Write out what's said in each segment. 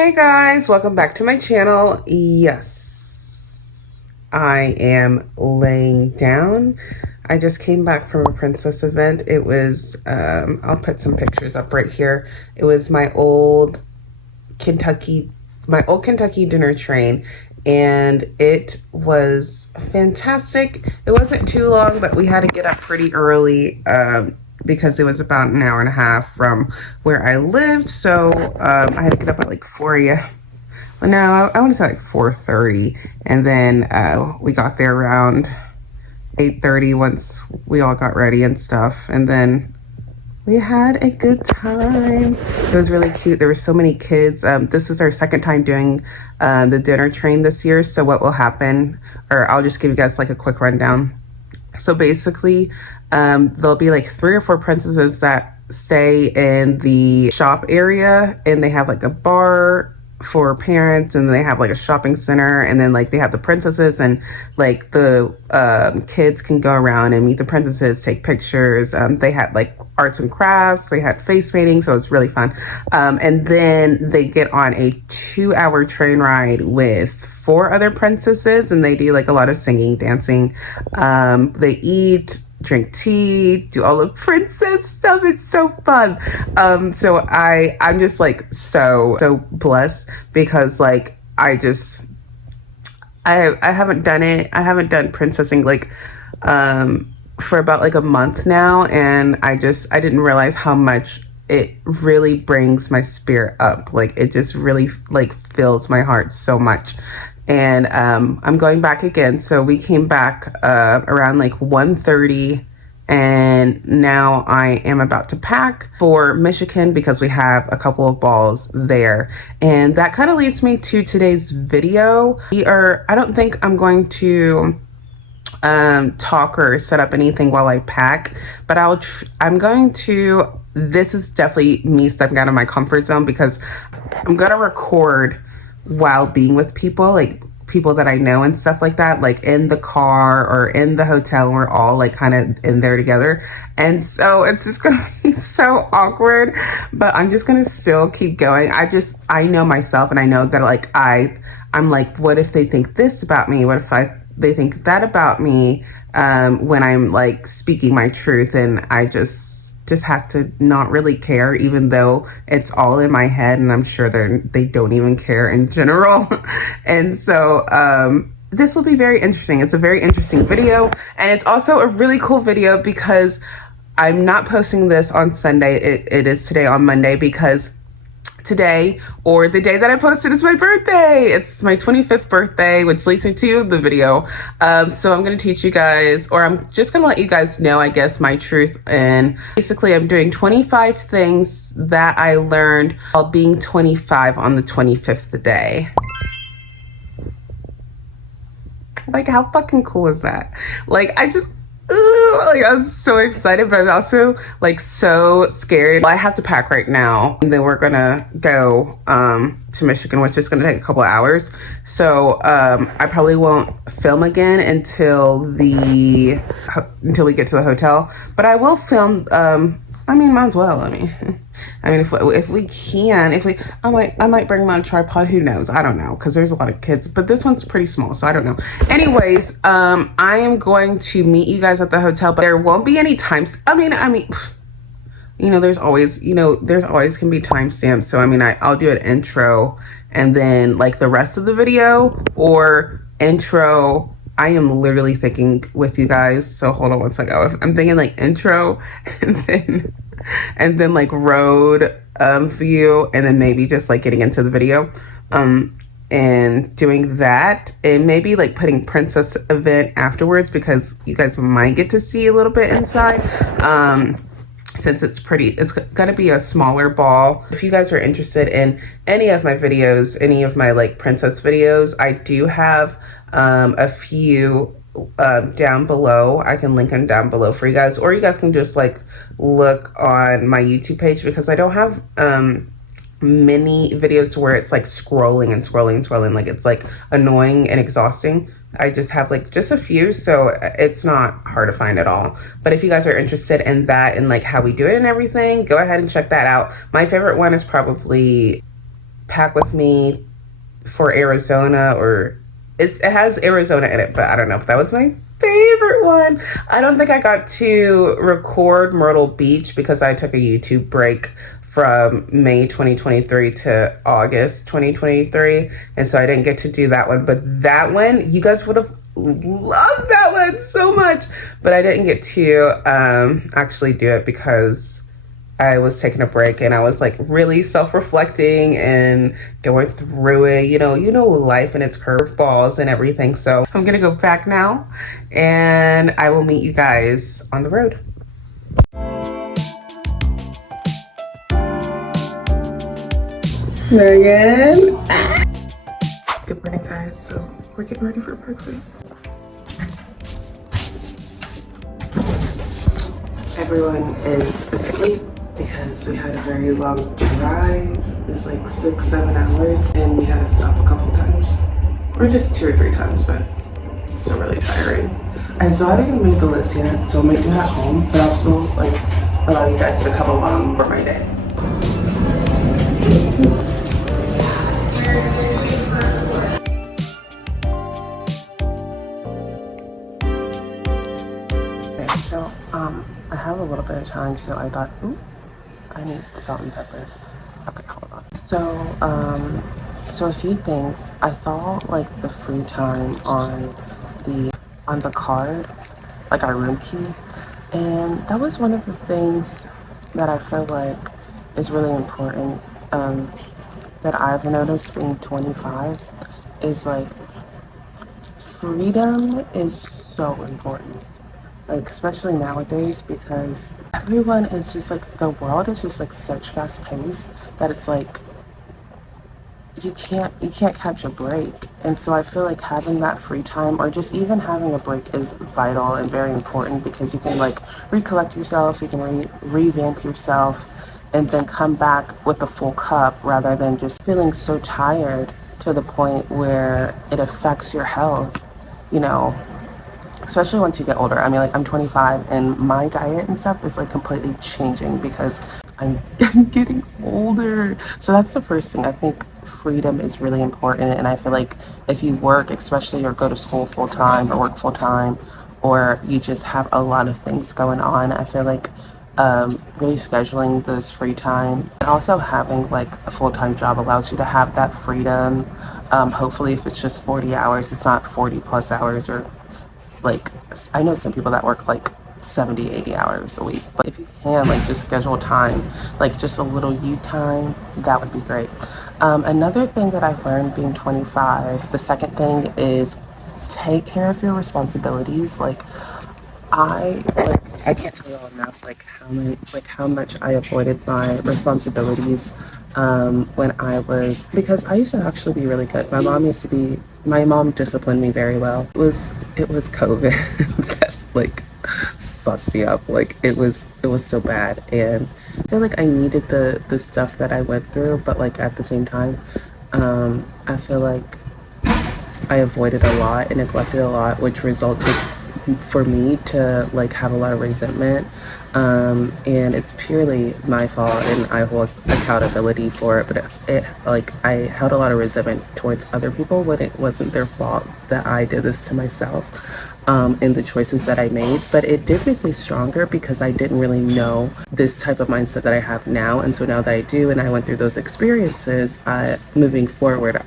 Hey guys, welcome back to my channel. Yes, I am laying down. I just came back from a princess event. It was, I'll put some pictures up right here. It was my old Kentucky dinner train, and it was fantastic. It wasn't too long, but we had to get up pretty early, because it was about an hour and a half from where I lived. So I had to get up at like 4 a.m. Well, no, I want to say like 4:30, and then we got there around 8:30 once we all got ready and stuff, and then we had a good time. It was really cute. There were so many kids. This is our second time doing the dinner train this year. So what will happen, or I'll just give you guys like a quick rundown. So basically, there'll be like 3 or 4 princesses that stay in the shop area, and they have like a bar for parents, and they have like a shopping center, and then like they have the princesses, and like the kids can go around and meet the princesses, take pictures. They had like arts and crafts, they had face painting, so it's really fun. And then they get on a 2-hour train ride with 4 other princesses, and they do like a lot of singing, dancing. They eat, drink tea, do all the princess stuff. It's so fun. So I'm just like so blessed, because like I haven't done it. I haven't done princessing like for about like a month now, and I didn't realize how much it really brings my spirit up. Like it just really like fills my heart so much. And I'm going back again. So we came back around like 1:30, and now I am about to pack for Michigan because we have a couple of balls there. And that kind of leads me to today's video. I don't think I'm going to talk or set up anything while I pack, but I'm going to, this is definitely me stepping out of my comfort zone, because I'm going to record while being with people, like people that I know and stuff like that, like in the car or in the hotel, and we're all like kind of in there together. And so it's just gonna be so awkward, but I'm just gonna still keep going. I know myself, and I know that like I'm like, what if they think this about me? What if they think that about me, when I'm like speaking my truth? And I just have to not really care, even though it's all in my head, and I'm sure they don't even care in general. And so this will be very interesting. It's a very interesting video, and it's also a really cool video because I'm not posting this on Sunday. It is today on Monday, because today, or the day that I posted, is my birthday. It's my 25th birthday, which leads me to the video. So I'm going to teach you guys, or I'm just going to let you guys know, I guess, my truth. And basically, I'm doing 25 things that I learned while being 25 on the 25th day. Like, how fucking cool is that? Like, like, I'm so excited, but I'm also like so scared. I have to pack right now, and then we're gonna go to Michigan, which is gonna take a couple of hours. So I probably won't film again until we get to the hotel. But I will film. I mean, might as well. If we can, I might bring my tripod. Who knows? I don't know, because there's a lot of kids, but this one's pretty small, so I don't know. Anyways, I am going to meet you guys at the hotel, but there won't be any times. There's always can be timestamps. So I'll do an intro, and then like the rest of the video, or intro. I am literally thinking with you guys. So hold on one second. I'm thinking like intro, and then like road view, and then maybe just like getting into the video, and doing that, and maybe like putting princess event afterwards, because you guys might get to see a little bit inside. Since it's gonna be a smaller ball. If you guys are interested in any of my videos, any of my like princess videos, I do have a few down below. I can link them down below for you guys, or you guys can just like look on my YouTube page, because I don't have many videos where it's like scrolling and scrolling and scrolling, like it's like annoying and exhausting. I just have like just a few, so it's not hard to find at all. But if you guys are interested in that and like how we do it and everything, go ahead and check that out. My favorite one is probably pack with me for Arizona, or it has Arizona in it, but I don't know if that was my favorite one. I don't think I got to record Myrtle Beach because I took a YouTube break from May 2023 to August 2023, and so I didn't get to do that one. But that one, you guys would have loved that one so much, but I didn't get to actually do it because I was taking a break and I was like really self-reflecting and going through it, life and its curveballs and everything. So I'm gonna go back now and I will meet you guys on the road. Megan. Good morning, guys. So we're getting ready for breakfast. Everyone is asleep because we had a very long drive. It was like 6-7 hours and we had to stop a couple times, or just 2 or 3 times, but it's still really tiring. And so I haven't even made the list yet, so I might do it at home, but I'll still allow you guys to come along for my day. Okay, so I have a little bit of time, so I thought, I need salt and pepper. Okay, hold on. So a few things. I saw like the free time on the card, like our room key, and that was one of the things that I feel like is really important. That I've noticed being 25 is like freedom is so important. Like, especially nowadays, because everyone is just like, the world is just like such fast pace that it's like you can't catch a break. And so I feel like having that free time, or just even having a break, is vital and very important, because you can like recollect yourself, you can revamp yourself, and then come back with a full cup, rather than just feeling so tired to the point where it affects your health, especially once you get older. I mean, like, I'm 25 and my diet and stuff is like completely changing because I'm getting older. So that's the first thing. I think freedom is really important, and I feel like if you work, especially, or go to school full time or work full time, or you just have a lot of things going on, I feel like really scheduling those free time, and also having like a full-time job, allows you to have that freedom. Hopefully, if it's just 40 hours, it's not 40 plus hours, or like, I know some people that work like 70-80 hours a week, but if you can, like, just schedule time, like just a little you time, that would be great. Another thing that I've learned being 25, the second thing, is take care of your responsibilities. I can't tell you all enough how much I avoided my responsibilities when because I used to actually be really good. My mom disciplined me very well. It was COVID that like fucked me up. Like, it was so bad, and I feel like I needed the stuff that I went through, but like at the same time, I feel like I avoided a lot and neglected a lot, which resulted for me to like have a lot of resentment, and it's purely my fault, and I hold accountability for it, but it like, I held a lot of resentment towards other people when it wasn't their fault that I did this to myself, in the choices that I made. But it did make me stronger, because I didn't really know this type of mindset that I have now, and so now that I do, and I went through those experiences, moving forward,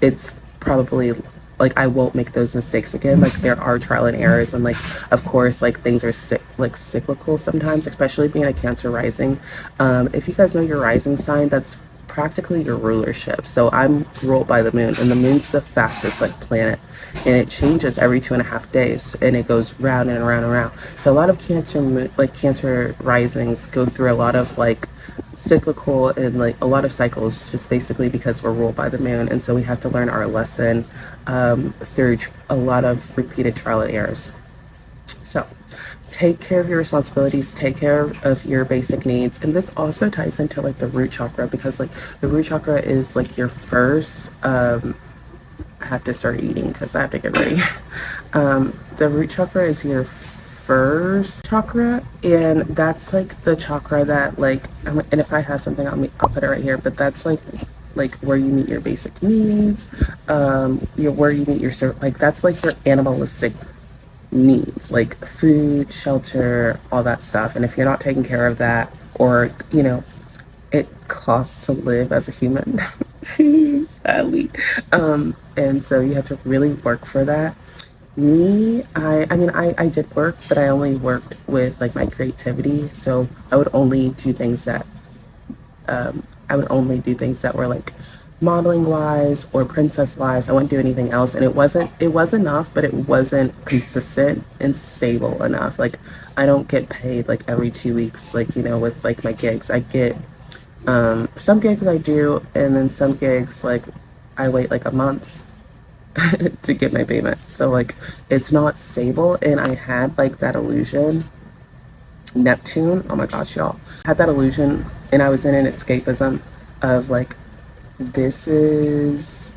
it's probably like I won't make those mistakes again. Like, there are trial and errors, and like, of course, like, things are cyclical sometimes, especially being a Cancer rising. If you guys know your rising sign, that's practically your rulership. So I'm ruled by the moon, and the moon's the fastest like planet, and it changes every 2.5 days, and it goes round and around and around. So a lot of Cancer risings go through a lot of like cyclical and like a lot of cycles, just basically because we're ruled by the moon, and so we have to learn our lesson through a lot of repeated trial and errors. So take care of your responsibilities, take care of your basic needs. And this also ties into like the root chakra, because like the root chakra is like your first I have to start eating because I have to get ready. The root chakra is your first chakra, and that's like the chakra that like, and if I have something on me, I'll put it right here, but that's like like where you meet your basic needs, your where you meet your like that's like your animalistic needs, like food, shelter, all that stuff. And if you're not taking care of that, or it costs to live as a human, sadly. And so you have to really work for that. Me, I mean, I did work, but I only worked with like my creativity. So I would only do things that I would only do things that were like modeling wise or princess wise. I wouldn't do anything else. And it was enough, but it wasn't consistent and stable enough. Like I don't get paid like every 2 weeks, like, with like my gigs. I get some gigs I do, and then some gigs like I wait like a month to get my payment. So like it's not stable, and I had like that illusion. Neptune, oh my gosh, y'all. I had that illusion, and I was in an escapism of like this is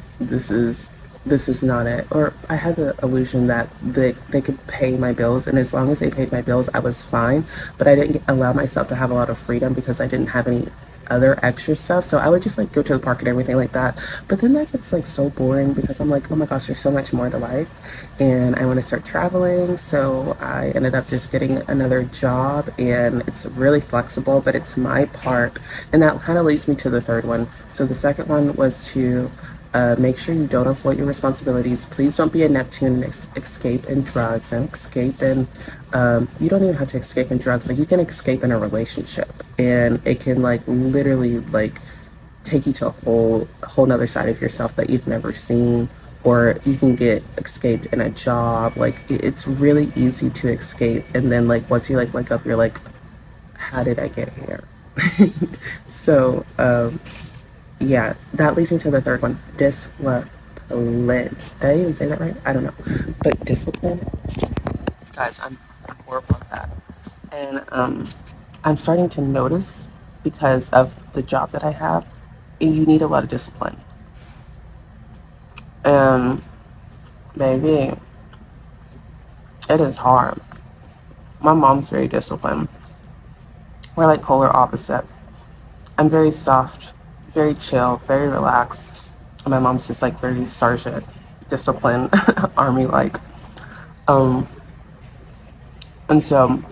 not it. Or I had the illusion that they could pay my bills, and as long as they paid my bills I was fine. But I didn't allow myself to have a lot of freedom because I didn't have any other extra stuff. So I would just like go to the park and everything like that. But then that gets like so boring because I'm like, oh my gosh, there's so much more to life, and I want to start traveling. So I ended up just getting another job, and it's really flexible, but it's my part. And that kind of leads me to the third one. So the second one was to make sure you don't avoid your responsibilities. Please don't be a Neptune and escape in drugs and escape in, you don't even have to escape in drugs. Like you can escape in a relationship, and it can like literally like take you to a whole nother side of yourself that you've never seen. Or you can get escaped in a job. Like it's really easy to escape. And then like once you like wake up, you're like, how did I get here? So, yeah, that leads me to the third one. Discipline. Did I even say that right? I don't know. But discipline. Guys, I'm horrible at that. And I'm starting to notice, because of the job that I have, you need a lot of discipline. And baby, it is hard. My mom's very disciplined. We're like polar opposite. I'm very soft, very chill, very relaxed. My mom's just like very sergeant, disciplined, army like. Um, and so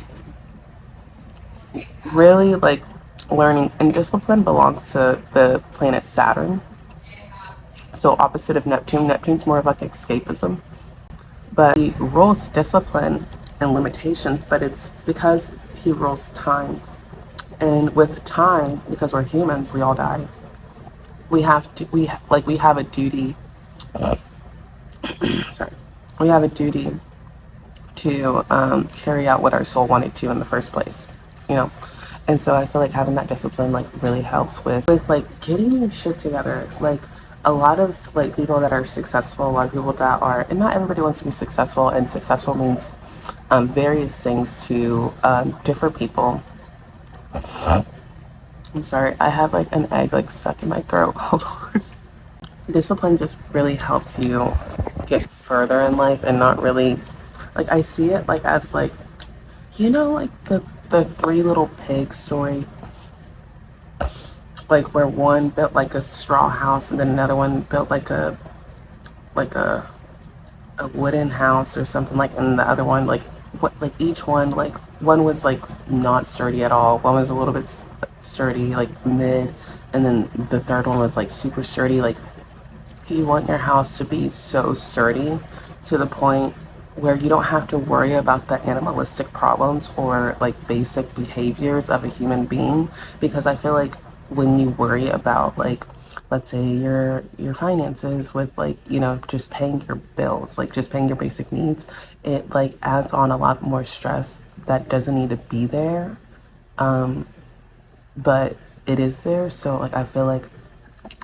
really like learning, and discipline belongs to the planet Saturn. So opposite of Neptune. Neptune's more of like escapism. But he rules discipline and limitations, but it's because he rules time. And with time, because we're humans, we all die. We have a duty. Sorry, we have a duty to carry out what our soul wanted to in the first place, you know. And so I feel like having that discipline like really helps with like getting your shit together. Like a lot of like people that are successful, a lot of people that are, and not everybody wants to be successful, and successful means various things to different people. I'm sorry, I have like an egg like stuck in my throat. Hold on. Discipline just really helps you get further in life, and not really like, I see it like as like, like the three little pigs story, like where one built like a straw house, and then another one built like a wooden house or something, like, and the other one like what, like each one, like one was like not sturdy at all, one was a little bit sturdy, like mid, and then the third one was like super sturdy. Like you want your house to be so sturdy to the point where you don't have to worry about the animalistic problems or like basic behaviors of a human being. Because I feel like when you worry about like, let's say your finances with like, just paying your bills, like just paying your basic needs, it like adds on a lot more stress that doesn't need to be there. But it is there. So like I feel like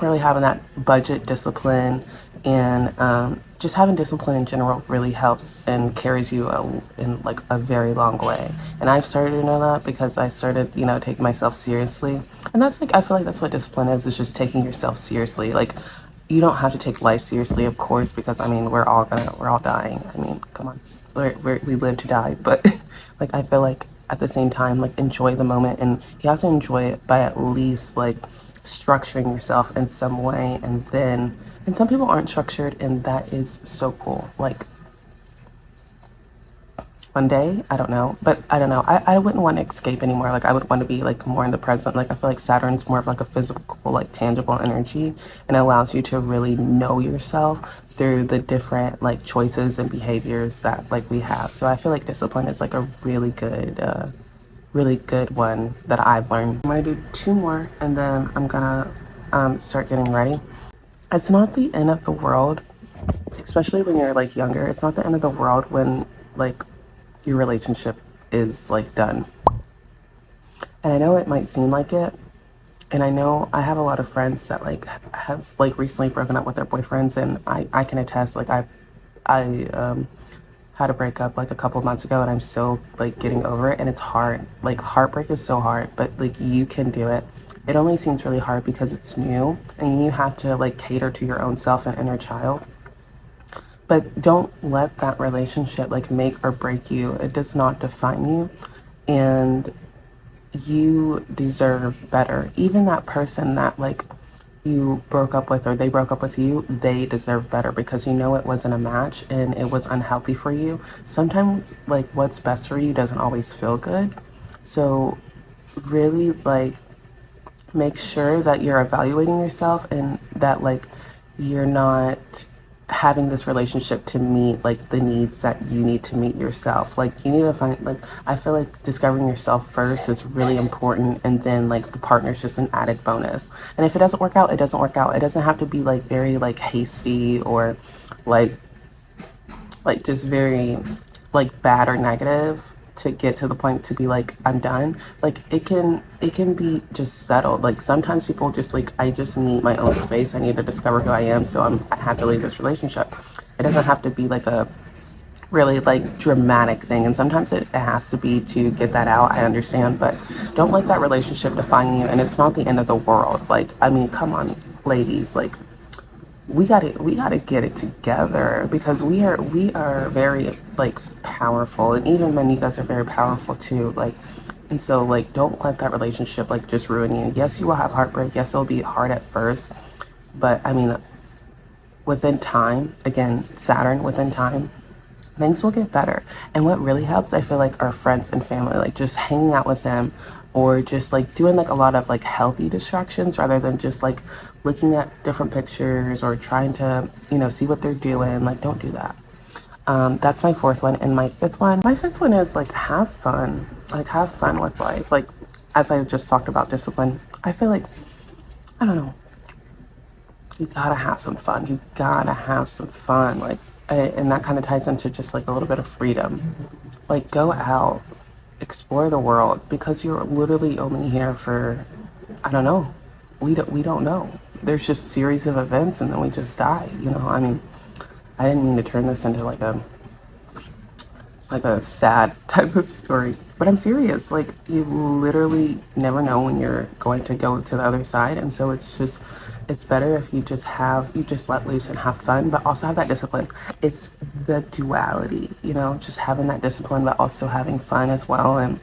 really having that budget discipline, and just having discipline in general really helps and carries you in like a very long way. And I've started to know that because I started taking myself seriously. And that's like, I feel like that's what discipline is just taking yourself seriously. Like you don't have to take life seriously, of course, because I mean we're all dying. I mean, come on, we live to die. But like I feel like at the same time, like enjoy the moment, and you have to enjoy it by at least like structuring yourself in some way, and some people aren't structured, and that is so cool. Like, one day, I don't know, but I don't know. I wouldn't want to escape anymore. Like, I would want to be like more in the present. Like, I feel like Saturn's more of like a physical, like tangible energy, and it allows you to really know yourself through the different like choices and behaviors that like we have. So I feel like discipline is like a really good one that I've learned. I'm gonna do two more, and then I'm gonna start getting ready. It's not the end of the world, especially when you're like younger. It's not the end of the world when like your relationship is like done. And I know it might seem like it. And I know I have a lot of friends that like have like recently broken up with their boyfriends, and I can attest, like I had a breakup like a couple months ago, and I'm still like getting over it, and it's hard. Like, heartbreak is so hard, but like you can do it. It only seems really hard because it's new and you have to like cater to your own self and inner child. But don't let that relationship like make or break you. It does not define you. And you deserve better. Even that person that like you broke up with, or they broke up with you, they deserve better, because you know it wasn't a match and it was unhealthy for you. Sometimes like what's best for you doesn't always feel good. So really like make sure that you're evaluating yourself, and that like you're not having this relationship to meet like the needs that you need to meet yourself. Like, you need to find, like, I feel like discovering yourself first is really important, and then like the partner's just an added bonus. And if it doesn't work out, it doesn't work out. It doesn't have to be like very like hasty, or like just very like bad or negative to get to the point to be like, I'm done. Like, it can be just settled. Like, sometimes people just like, I just need my own space. I need to discover who I am, so I have to leave this relationship. It doesn't have to be like a really like dramatic thing, and sometimes it has to be to get that out. I understand, but don't let that relationship define you. And it's not the end of the world. Like, I mean, come on, ladies, like, we gotta get it together, because we are very like powerful, and even men, you guys are very powerful too. Like, and so like don't let that relationship like just ruin you. Yes, you will have heartbreak. Yes, it'll be hard at first, but I mean, within time, again, Saturn, within time, things will get better. And what really helps, I feel like, are friends and family, like just hanging out with them, or just like doing like a lot of like healthy distractions, rather than just like looking at different pictures or trying to, see what they're doing. Like, don't do that. That's my fourth one. And my fifth one is like, have fun. Like, have fun with life. Like, as I just talked about discipline, I feel like, I don't know, you gotta have some fun. You gotta have some fun. Like, and that kind of ties into just like a little bit of freedom. Like, go out, explore the world, because you're literally only here for, I don't know. We don't know. There's just series of events, and then we just die. I mean, I didn't mean to turn this into like a sad type of story, but I'm serious. Like, you literally never know when you're going to go to the other side, and so it's better if you just let loose and have fun, but also have that discipline. It's the duality, just having that discipline, but also having fun as well, and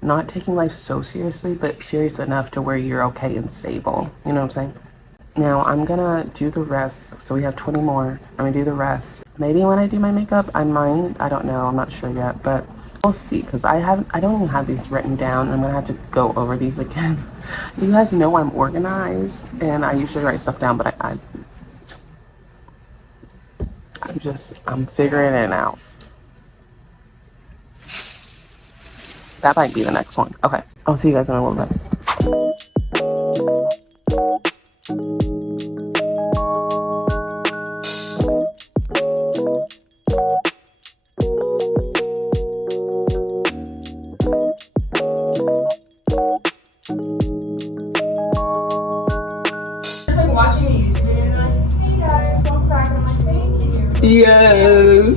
not taking life so seriously, but serious enough to where you're okay and stable. You know what I'm saying? Now I'm gonna do the rest. So we have 20 more. I'm gonna do the rest. Maybe when I do my makeup, I might. I don't know. I'm not sure yet, but we'll see. Because I don't even have these written down. I'm gonna have to go over these again. You guys know I'm organized, and I usually write stuff down, but I'm figuring it out. That might be the next one. Okay. I'll see you guys in a little bit. Watching a YouTube video and like, hey guys, welcome back. I'm like, thank you. Yes.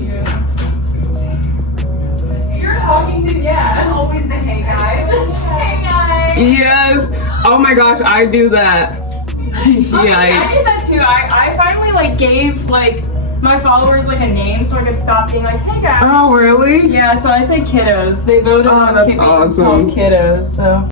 You're talking to, yeah. Always the hey guys. Hey guys. Yes. Oh my gosh, I do that. Yikes. I did that too. I finally like gave like my followers like a name so I could stop being like, hey guys. Oh, really? Yeah, so I say kiddos. They voted on that's being awesome. called kiddos, so.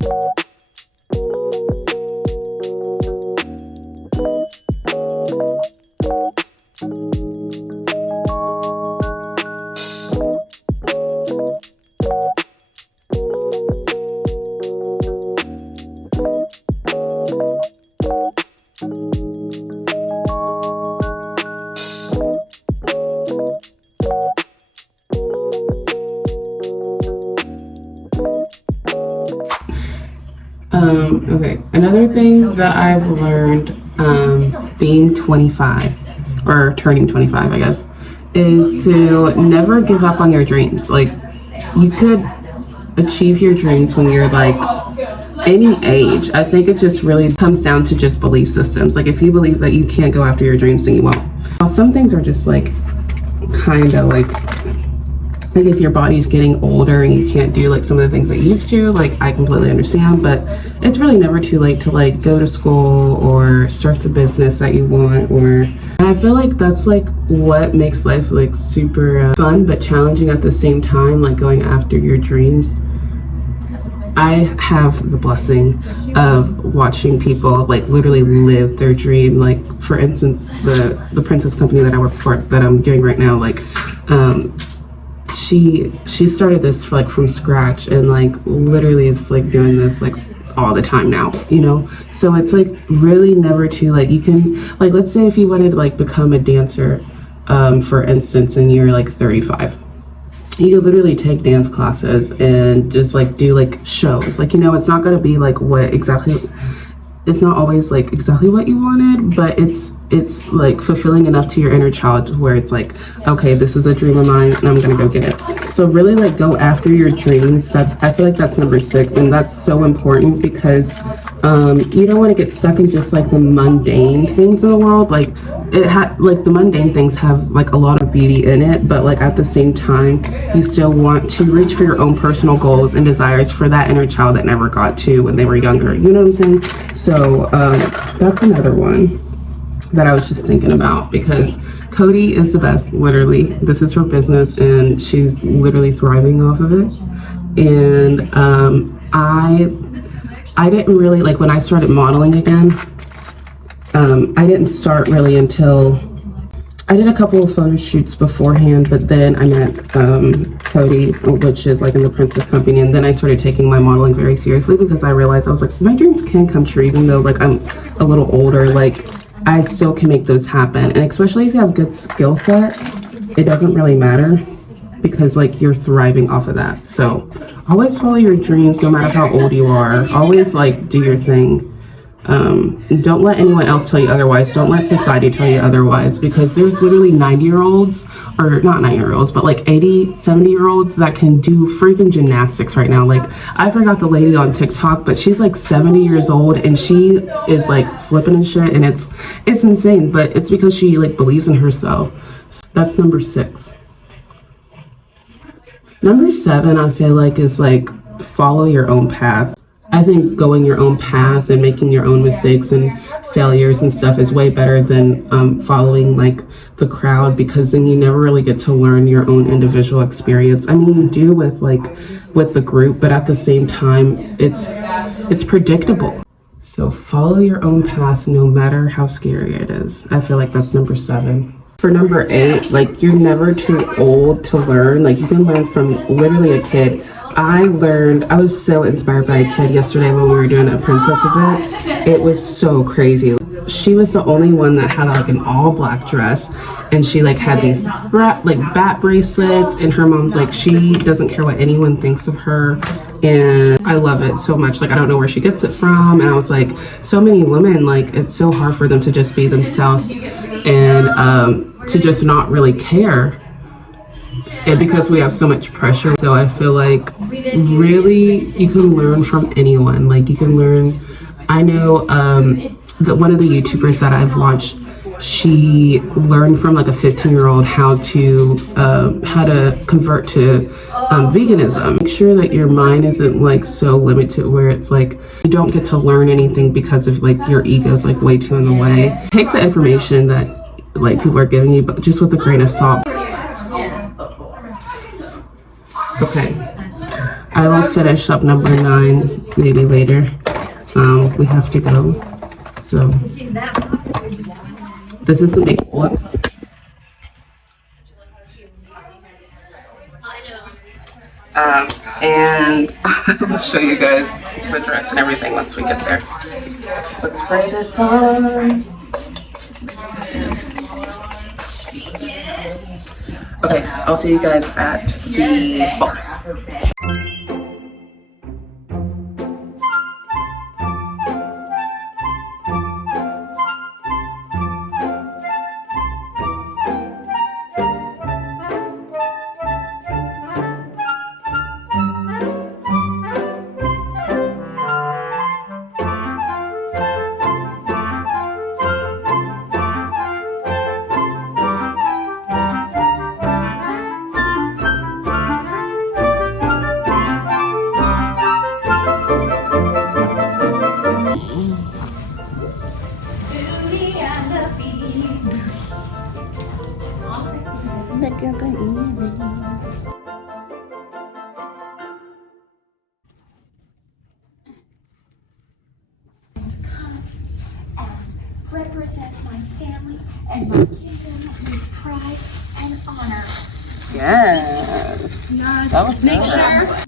Okay, another thing that I've learned being 25 or turning 25, I guess, is to never give up on your dreams. Like, you could achieve your dreams when you're like any age. I think it just really comes down to just belief systems. Like, if you believe that you can't go after your dreams, then you won't. Now, some things are just like kind of like if your body's getting older and you can't do like some of the things that you used to, like, I completely understand, but it's really never too late to like go to school or start the business that you want. And I feel like that's like what makes life like super fun but challenging at the same time, like going after your dreams. I have the blessing of watching people like literally live their dream. Like, for instance, the princess company that I work for, that I'm doing right now, like she started this from scratch, and like literally is like doing this like all the time now, you know. So it's like really never too, like, you can, like, let's say if you wanted to like become a dancer, for instance, and you're like 35, you could literally take dance classes and just like do like shows. Like, you know, it's not going to be like it's not always like exactly what you wanted, but it's like fulfilling enough to your inner child where it's like, okay, this is a dream of mine and I'm gonna go get it. So really like go after your dreams. I feel like that's number 6, and that's so important because you don't want to get stuck in just like the mundane things in the world. Like, like the mundane things have like a lot of beauty in it, but like at the same time you still want to reach for your own personal goals and desires for that inner child that never got to when they were younger, you know what I'm saying? So that's another one that I was just thinking about, because Cody is the best. Literally, this is her business and she's literally thriving off of it. And I didn't really, like, when I started modeling again, I didn't start really until I did a couple of photo shoots beforehand, but then I met Cody, which is like in the Princess Company, and then I started taking my modeling very seriously because I realized I was like, my dreams can come true, even though like I'm a little older. Like, I still can make those happen, and especially if you have good skill set, it doesn't really matter because like you're thriving off of that. So always follow your dreams, no matter how old you are. Always like do your thing. Don't let anyone else tell you otherwise. Don't let society tell you otherwise, because there's literally 90-year-olds, or not 90-year-olds, but like 80, 70-year-olds that can do freaking gymnastics right now. Like, I forgot the lady on TikTok, but she's like 70 years old and she is like flipping and shit, and it's insane, but it's because she like believes in herself. So that's number 6. Number 7, I feel like, is like follow your own path. I think going your own path and making your own mistakes and failures and stuff is way better than following like the crowd, because then you never really get to learn your own individual experience. I mean, you do with the group, but at the same time, it's predictable. So follow your own path, no matter how scary it is. I feel like that's number 7. For number 8, like, you're never too old to learn. Like, you can learn from literally a kid. I was so inspired by a kid yesterday when we were doing a princess event. It was so crazy. She was the only one that had like an all black dress, and she like had these bat bracelets, and her mom's like, she doesn't care what anyone thinks of her, and I love it so much. Like, I don't know where she gets it from. And I was like, so many women, like, it's so hard for them to just be themselves and to just not really care. And because we have so much pressure, so I feel like really you can learn from anyone. Like, you can learn, I know that one of the YouTubers that I've watched, she learned from like a 15-year-old how to convert to veganism. Make sure that your mind isn't like so limited where it's like you don't get to learn anything because of like your ego's like way too in the way. Take the information that like people are giving you, but just with a grain of salt. Okay, I will finish up number 9 maybe later. We have to go. So this is the makeup look. And I'll show you guys the dress and everything once we get there. Let's spray this on. Okay, I'll see you guys at the bar. Look at the earrings. Represent my family and my kingdom with pride and honor. Yes. That was Make good. sure.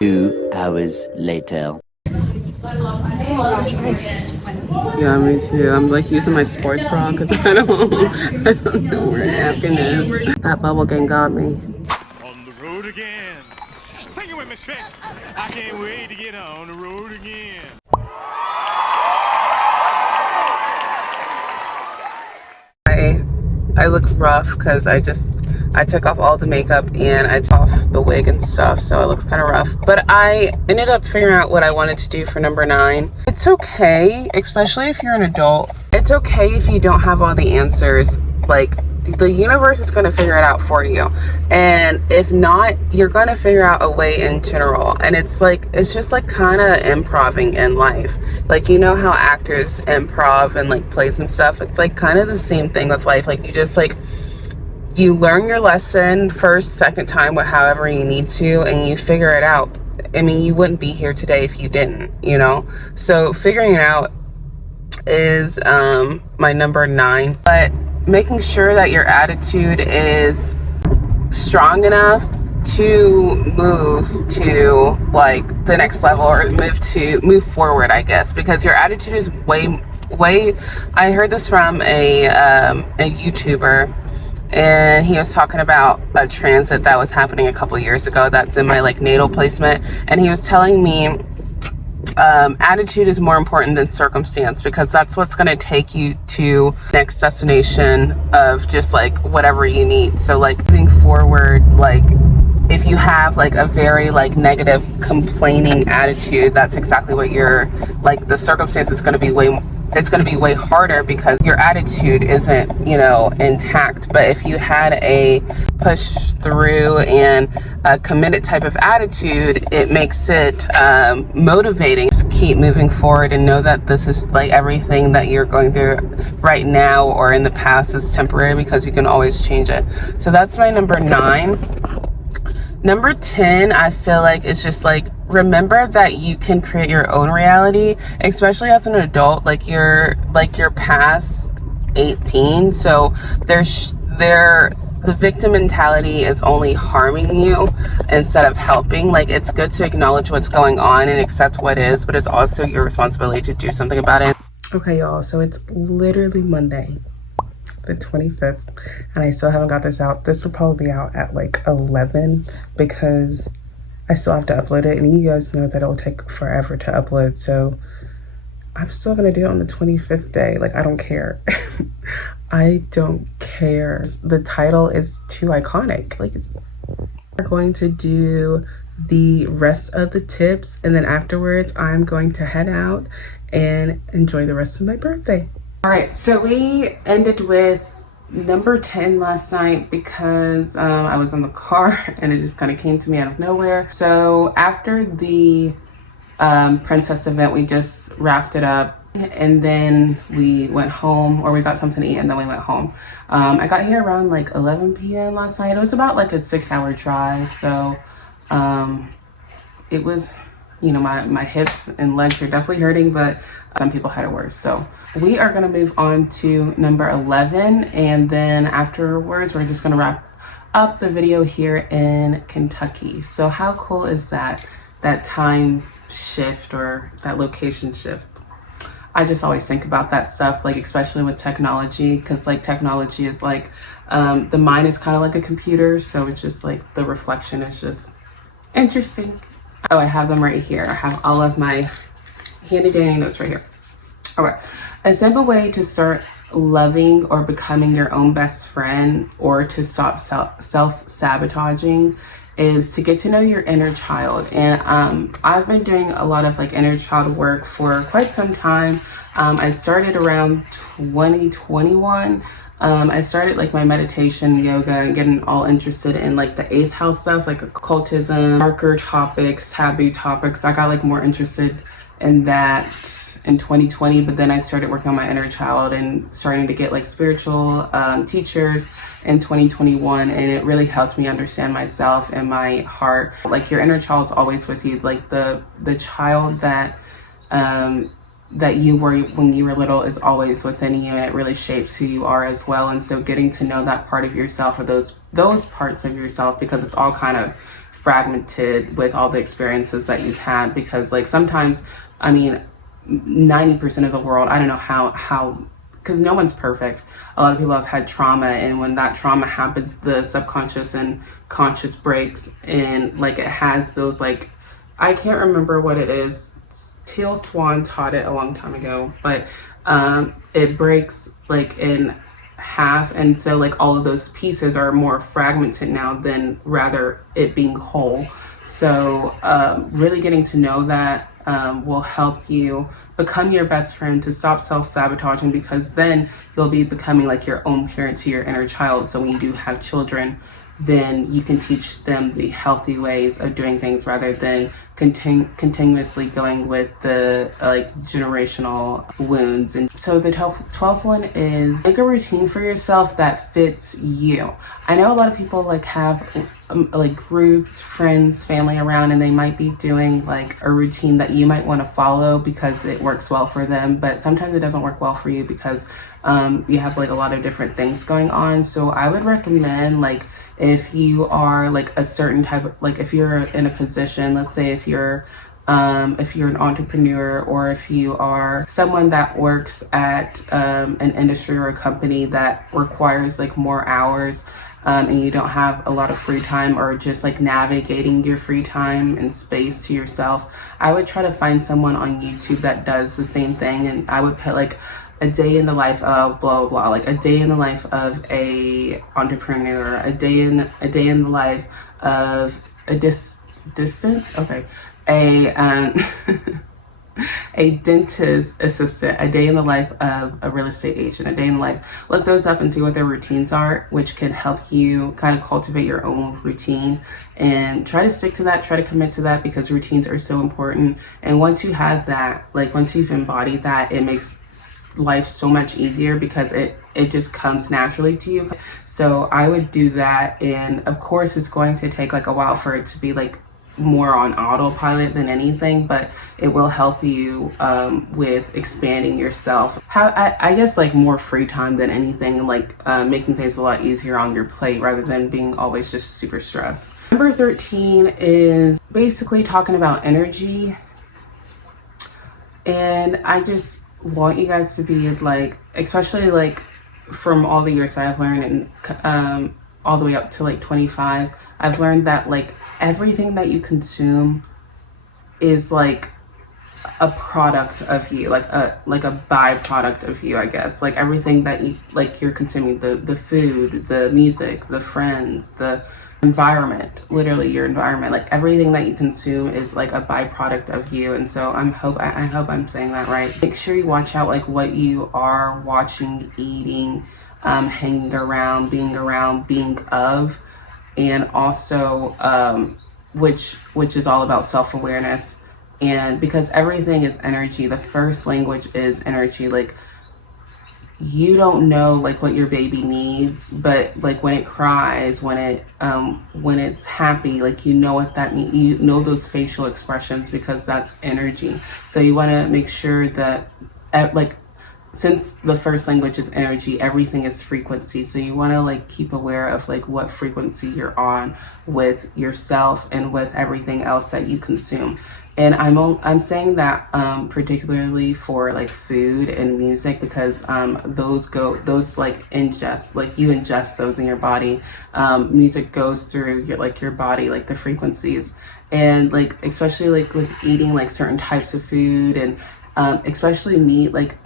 Two hours later. Yeah, me too. I'm like using my sports bra because I don't know where a napkin is. That bubble gang got me. On the road again. Sing it with me, Shrek. I can't wait to get on the road again. I look rough because I took off all the makeup and I took off the wig and stuff, so it looks kind of rough. But I ended up figuring out what I wanted to do for number 9. It's okay, especially if you're an adult. It's okay if you don't have all the answers. Like, the universe is going to figure it out for you, and if not, you're going to figure out a way in general. And it's just like kind of improving in life. Like, you know how actors improv and like plays and stuff, it's like kind of the same thing with life. Like, you just like, you learn your lesson first, second time, with however you need to, and you figure it out. I mean, you wouldn't be here today if you didn't, you know? So figuring it out is my number 9. But making sure that your attitude is strong enough to move to like the next level, or move forward, I guess, because your attitude is way. I heard this from a YouTuber, and he was talking about a transit that was happening a couple years ago that's in my like natal placement, and he was telling me attitude is more important than circumstance, because that's what's going to take you to next destination of just like whatever you need. So like moving forward, like if you have like a very like negative complaining attitude, that's exactly what you're like, the circumstance is going to be way harder because your attitude isn't, you know, intact. But if you had a push through and a committed type of attitude, it makes it motivating. Just keep moving forward and know that this is like everything that you're going through right now or in the past is temporary, because you can always change it. So that's my number 9. Number 10, I feel like it's just like, remember that you can create your own reality, especially as an adult. Like you're past 18, so the victim mentality is only harming you instead of helping. Like, it's good to acknowledge what's going on and accept what is, but it's also your responsibility to do something about it. Okay, y'all, so it's literally Monday, the 25th, and I still haven't got this out. This will probably be out at like 11 because I still have to upload it, and you guys know that it'll take forever to upload, so I'm still gonna do it on the 25th day. Like, I don't care. I don't care. The title is too iconic. Like, we're going to do the rest of the tips, and then afterwards I'm going to head out and enjoy the rest of my birthday. All right, so we ended with number 10 last night because I was in the car and it just kind of came to me out of nowhere. So after the princess event, we just wrapped it up, and then we went home, or we got something to eat and then we went home. I got here around like 11 p.m. last night. It was about like a 6-hour drive, so it was, you know, my hips and legs are definitely hurting, but some people had it worse. So we are gonna move on to number 11, and then afterwards we're just gonna wrap up the video here in Kentucky. So how cool is that time shift, or that location shift? I just always think about that stuff, like especially with technology, because like technology is like the mind is kind of like a computer, so it's just like the reflection is just interesting. Oh, I have them right here. I have all of my handy dandy notes right here. All right, a simple way to start loving or becoming your own best friend, or to stop self-sabotaging, is to get to know your inner child. And I've been doing a lot of like inner child work for quite some time. I started around 2021. I started like my meditation, yoga, and getting all interested in like the eighth house stuff, like occultism, darker topics, taboo topics. I got like more interested in that in 2020, but then I started working on my inner child and starting to get like spiritual teachers in 2021, and it really helped me understand myself and my heart. Like your inner child is always with you. Like the child that that you were when you were little is always within you, and it really shapes who you are as well. And so getting to know that part of yourself, or those parts of yourself, because it's all kind of fragmented with all the experiences that you've had. Because like sometimes, I mean, 90% of the world, I don't know how because no one's perfect. A lot of people have had trauma, and when that trauma happens, the subconscious and conscious breaks, and like it has those, like, I can't remember what it is. Teal Swan taught it a long time ago, but it breaks like in half, and so like all of those pieces are more fragmented now than rather it being whole. So really getting to know that will help you become your best friend, to stop self-sabotaging, because then you'll be becoming like your own parent to your inner child. So when you do have children, then you can teach them the healthy ways of doing things rather than continuously going with the like generational wounds. And so the 12th one is make a routine for yourself that fits you. I know a lot of people like have like groups, friends, family around, and they might be doing like a routine that you might want to follow because it works well for them, but sometimes it doesn't work well for you because you have like a lot of different things going on. So I would recommend, like, if you are like a certain type of, like if you're in a position, let's say if you're an entrepreneur, or if you are someone that works at an industry or a company that requires like more hours, and you don't have a lot of free time, or just like navigating your free time and space to yourself, I would try to find someone on YouTube that does the same thing. And I would put like a day in the life of blah blah blah, like a day in the life of a entrepreneur, a day in the life of a distance, okay, a a dentist assistant, a day in the life of a real estate agent, a day in the life. Look those up and see what their routines are, which can help you kind of cultivate your own routine, and try to stick to that, try to commit to that, because routines are so important. And once you have that, like once you've embodied that, it makes life so much easier because it just comes naturally to you. So I would do that, and of course it's going to take like a while for it to be like more on autopilot than anything, but it will help you with expanding yourself. I guess like more free time than anything, like making things a lot easier on your plate rather than being always just super stressed. Number 13 is basically talking about energy, and I just want you guys to be like, especially like from all the years that I've learned, and all the way up to like 25, I've learned that like everything that you consume is like a product of you, like a byproduct of you, I guess. Like everything that you, like you're consuming, the food, the music, the friends, the environment, literally your environment, like everything that you consume is like a byproduct of you. And so I hope I'm saying that right. Make sure you watch out like what you are watching, eating, hanging around, being of, and also which is all about self-awareness. And because everything is energy, the first language is energy. Like you don't know like what your baby needs, but like when it cries, when it's happy, like you know what that means. You know those facial expressions because that's energy. So you want to make sure that like, since the first language is energy, everything is frequency. So you want to like keep aware of like what frequency you're on with yourself and with everything else that you consume. And I'm saying that particularly for like food and music, because those like ingest, like you ingest those in your body. Music goes through your body, like the frequencies, and like especially like with eating like certain types of food, and especially meat. Like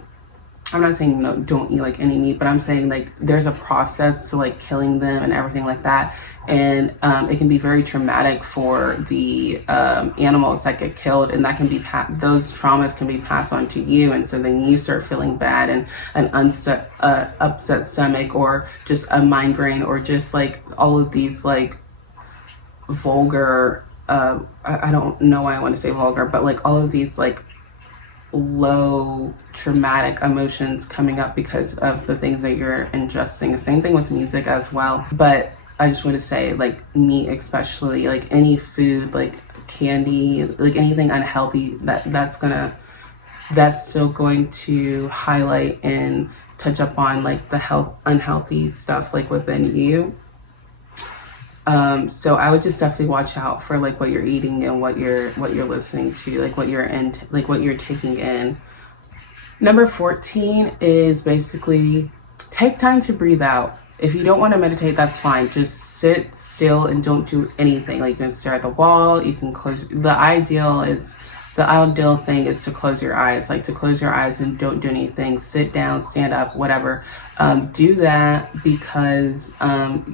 I'm not saying no, don't eat like any meat, but I'm saying like there's a process to like killing them and everything like that. And it can be very traumatic for the animals that get killed, and that can be those traumas can be passed on to you, and so then you start feeling bad and an upset stomach, or just a migraine, or just like all of these like vulgar I don't know why I want to say vulgar, but like all of these like low traumatic emotions coming up because of the things that you're ingesting. Same thing with music as well. But I just want to say, like meat especially, like any food, like candy, like anything unhealthy, that's still going to highlight and touch up on like the unhealthy stuff like within you. So I would just definitely watch out for like what you're eating and what you're listening to, like what you're taking in. Number 14 is basically take time to breathe out. If you don't want to meditate, that's fine. Just sit still and don't do anything. Like you can stare at the wall, you can close. The ideal thing is to close your eyes, like to close your eyes and don't do anything. Sit down, stand up, whatever. Do that because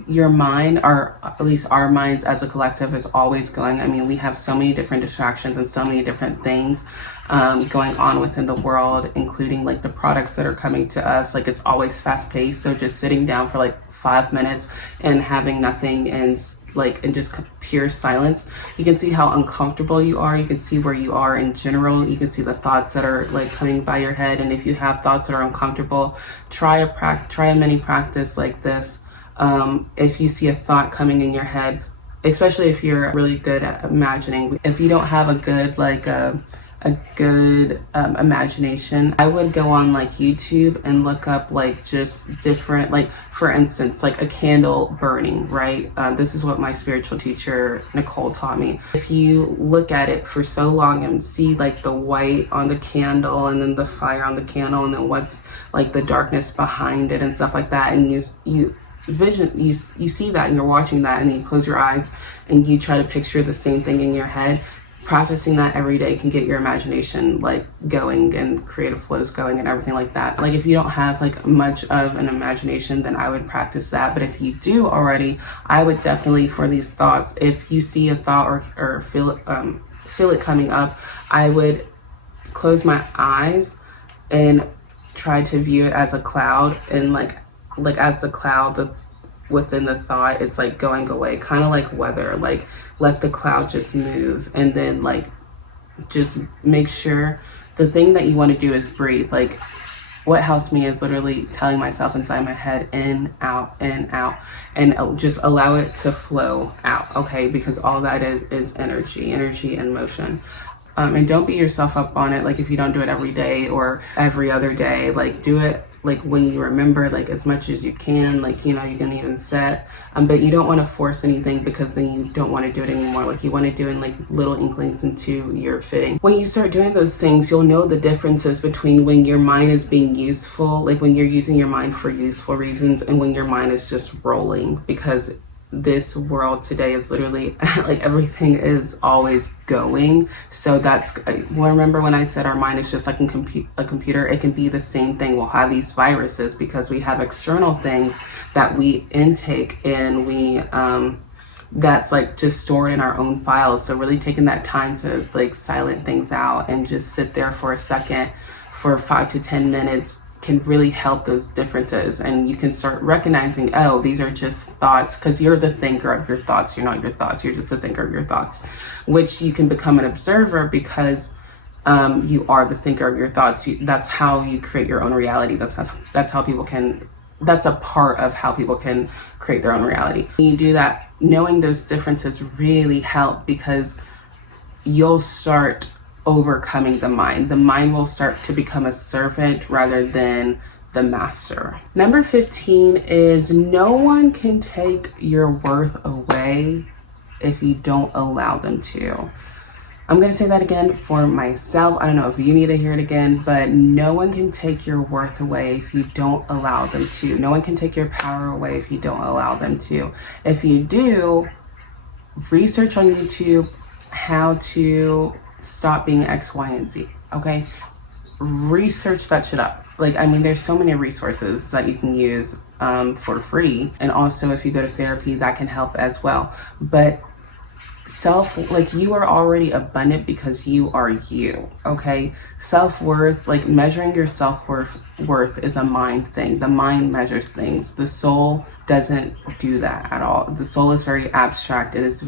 your mind, or at least our minds as a collective, is always going. I mean, we have so many different distractions and so many different things going on within the world, including like the products that are coming to us. Like it's always fast paced. So just sitting down for like 5 minutes and having nothing and just pure silence, you can see how uncomfortable you are. You can see where you are in general. You can see the thoughts that are like coming by your head. And if you have thoughts that are uncomfortable, try a mini practice like this. If you see a thought coming in your head, especially if you're really good at imagining, if you don't have a good imagination, I would go on like YouTube and look up like just different, like for instance, like a candle burning, right? This is what my spiritual teacher Nicole taught me. If you look at it for so long and see like the white on the candle and then the fire on the candle and then what's like the darkness behind it and stuff like that, and you see that and you're watching that, and then you close your eyes and you try to picture the same thing in your head. Practicing that every day can get your imagination like going and creative flows going and everything like that. Like if you don't have like much of an imagination, then I would practice that. But if you do already, I would definitely, for these thoughts, if you see a thought or feel it coming up, I would close my eyes and try to view it as a cloud, and like as the cloud, within the thought, it's like going away, kind of like weather. Like let the cloud just move, and then like just make sure the thing that you want to do is breathe. Like what helps me is literally telling myself inside my head, in, out, and just allow it to flow out, okay? Because all that is energy and motion. And don't beat yourself up on it. Like if you don't do it every day or every other day, like do it like when you remember, like as much as you can, like, you know, you can even set, but you don't want to force anything, because then you don't want to do it anymore. Like you want to do it in like little inklings into your fitting. When you start doing those things, you'll know the differences between when your mind is being useful, like when you're using your mind for useful reasons, and when your mind is just rolling, because this world today is literally like everything is always going. So remember when I said our mind is just like a computer, it can be the same thing. We'll have these viruses because we have external things that we intake, and we that's like just stored in our own files. So really taking that time to like silent things out and just sit there for a second, for 5 to 10 minutes, can really help those differences. And you can start recognizing, oh, these are just thoughts, because you're the thinker of your thoughts. You're not your thoughts, you're just the thinker of your thoughts, which you can become an observer, because you are the thinker of your thoughts. That's how you create your own reality. That's how people can, that's a part of how people can create their own reality. When you do that, knowing those differences really help, because you'll start overcoming the mind. The mind will start to become a servant rather than the master. Number 15 is no one can take your worth away if you don't allow them to. I'm going to say that again for myself. I don't know if you need to hear it again, but no one can take your worth away if you don't allow them to. No one can take your power away if you don't allow them to. If you do, research on YouTube how to stop being X, Y, and Z, okay? Research that shit up. like, I mean, there's so many resources that you can use for free. And also if you go to therapy, that can help as well. But like, you are already abundant because you are you, okay? Self-worth, like measuring your self-worth is a mind thing. The mind measures things. The soul doesn't do that at all. The soul is very abstract. It's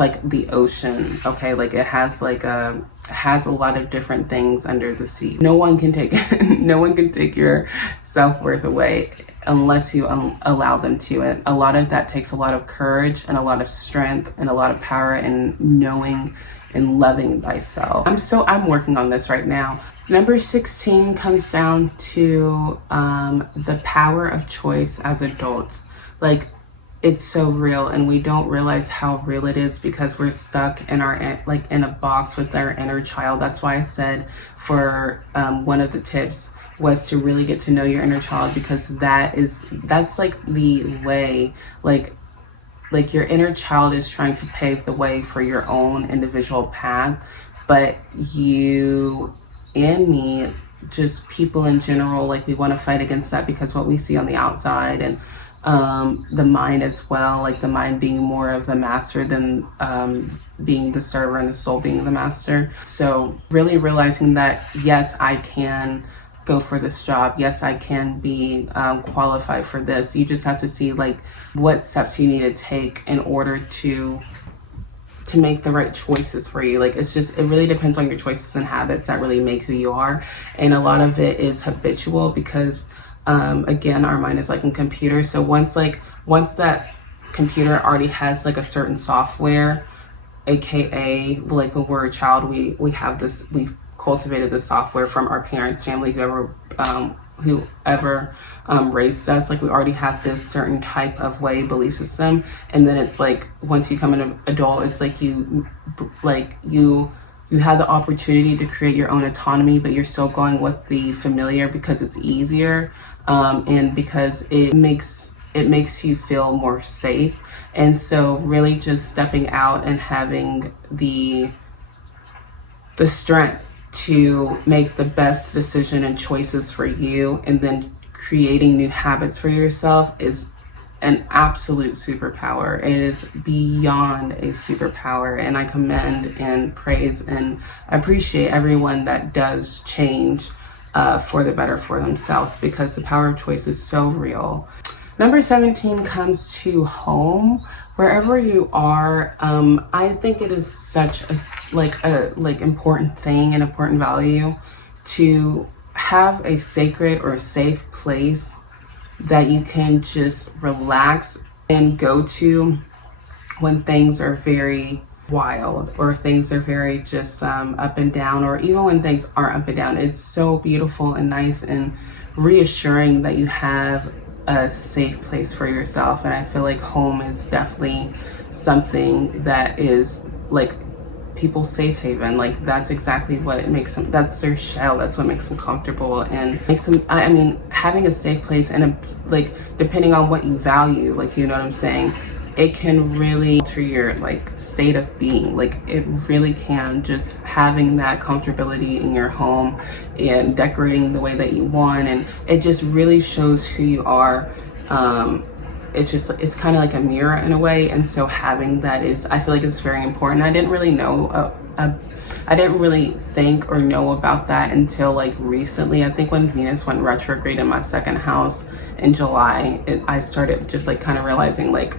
like the ocean, okay? Like it has a lot of different things under the sea. No one can take no one can take your self-worth away unless you allow them to. And a lot of that takes a lot of courage and a lot of strength and a lot of power in knowing and loving thyself. I'm working on this right now. Number 16 comes down to the power of choice as adults. Like, it's so real, and we don't realize how real it is because we're stuck in in a box with our inner child. That's why I said for one of the tips was to really get to know your inner child, because that's like the way, like your inner child is trying to pave the way for your own individual path. But you and me, just people in general, like we want to fight against that because what we see on the outside, and the mind as well, like the mind being more of the master than being the server, and the soul being the master. So really realizing that, yes, I can go for this job. Yes, I can be qualified for this. You just have to see like what steps you need to take in order to make the right choices for you. Like it really depends on your choices and habits that really make who you are. And a lot of it is habitual because again, our mind is like a computer. So once that computer already has like a certain software, aka like when we're a child, we've cultivated the software from our parents, family, whoever raised us. Like we already have this certain type of belief system. And then it's like once you become an adult, it's like you have the opportunity to create your own autonomy, but you're still going with the familiar because it's easier, and because it makes you feel more safe. And so really just stepping out and having the strength to make the best decision and choices for you, and then creating new habits for yourself is an absolute superpower. It is beyond a superpower, and I commend and praise and appreciate everyone that does change for the better for themselves, because the power of choice is so real. Number 17 comes to home. Wherever you are, I think it is such a important thing and important value to have a sacred or a safe place that you can just relax and go to when things are very wild or things are very just up and down, or even when things aren't up and down. It's so beautiful and nice and reassuring that you have a safe place for yourself. And I feel like home is definitely something that is like people's safe haven. Like that's exactly what it makes them, that's their shell, that's what makes them comfortable and makes them, I mean, having a safe place and like depending on what you value, like, you know what I'm saying, it can really alter your like state of being. Like it really can, just having that comfortability in your home and decorating the way that you want, and it just really shows who you are. It's kind of like a mirror in a way, and so having that is, I feel like it's very important. I didn't really know I didn't really think or know about that until like recently. I think when Venus went retrograde in my second house in July, I started just like kind of realizing like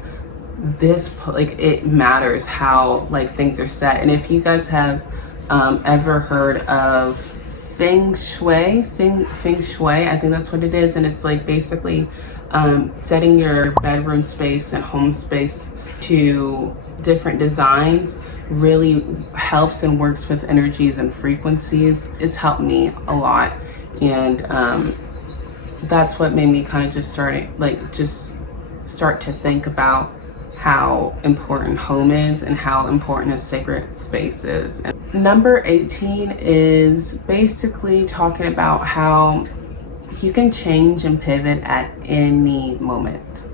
this, like it matters how like things are set. And if you guys have ever heard of feng shui, I think that's what it is, and it's like basically setting your bedroom space and home space to different designs really helps and works with energies and frequencies. It's helped me a lot, and that's what made me kind of just start to think about how important home is and how important a sacred space is. And number 18 is basically talking about how you can change and pivot at any moment,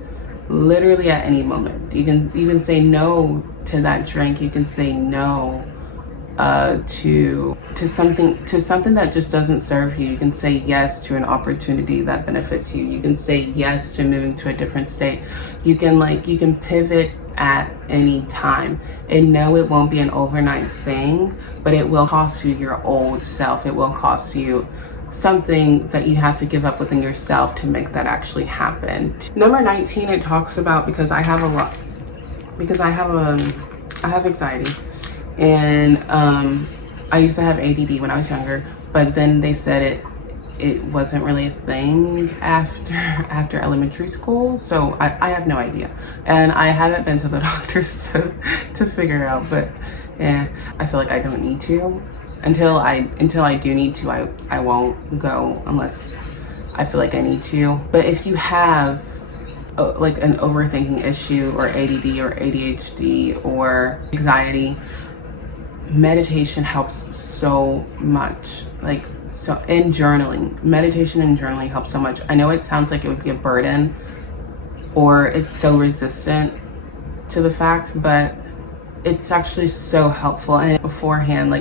literally at any moment. You can say no to that drink. You can say no to something that just doesn't serve you. You can say yes to an opportunity that benefits you. You can say yes to moving to a different state. You can pivot at any time, and no, it won't be an overnight thing, but it will cost you your old self. It will cost you something that you have to give up within yourself to make that actually happen. Number 19, it talks about, because I have anxiety, and I used to have ADD when I was younger, but then they said it wasn't really a thing after elementary school, so I have no idea, and I haven't been to the doctors to figure it out, but yeah, I feel like I don't need to. Until I do need to, I won't go unless I feel like I need to. But if you have like an overthinking issue, or ADD or ADHD or anxiety, meditation helps so much. And journaling. Meditation and journaling helps so much. I know it sounds like it would be a burden, or it's so resistant to the fact, but it's actually so helpful. And beforehand,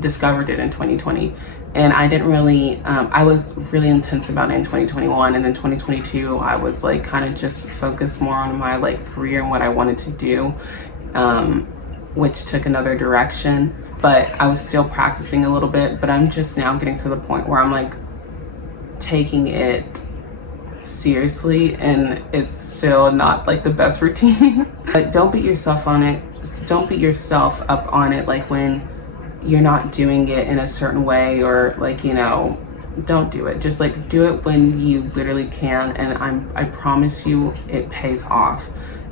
discovered it in 2020, and I didn't really, I was really intense about it in 2021, and then 2022, I was like kind of just focused more on my like career and what I wanted to do, which took another direction, but I was still practicing a little bit, but I'm just now getting to the point where I'm like taking it seriously, and it's still not like the best routine. But don't beat yourself on it. Don't beat yourself up on it, like when you're not doing it in a certain way, or like, you know, don't do it. Just like do it when you literally can, and I promise you it pays off.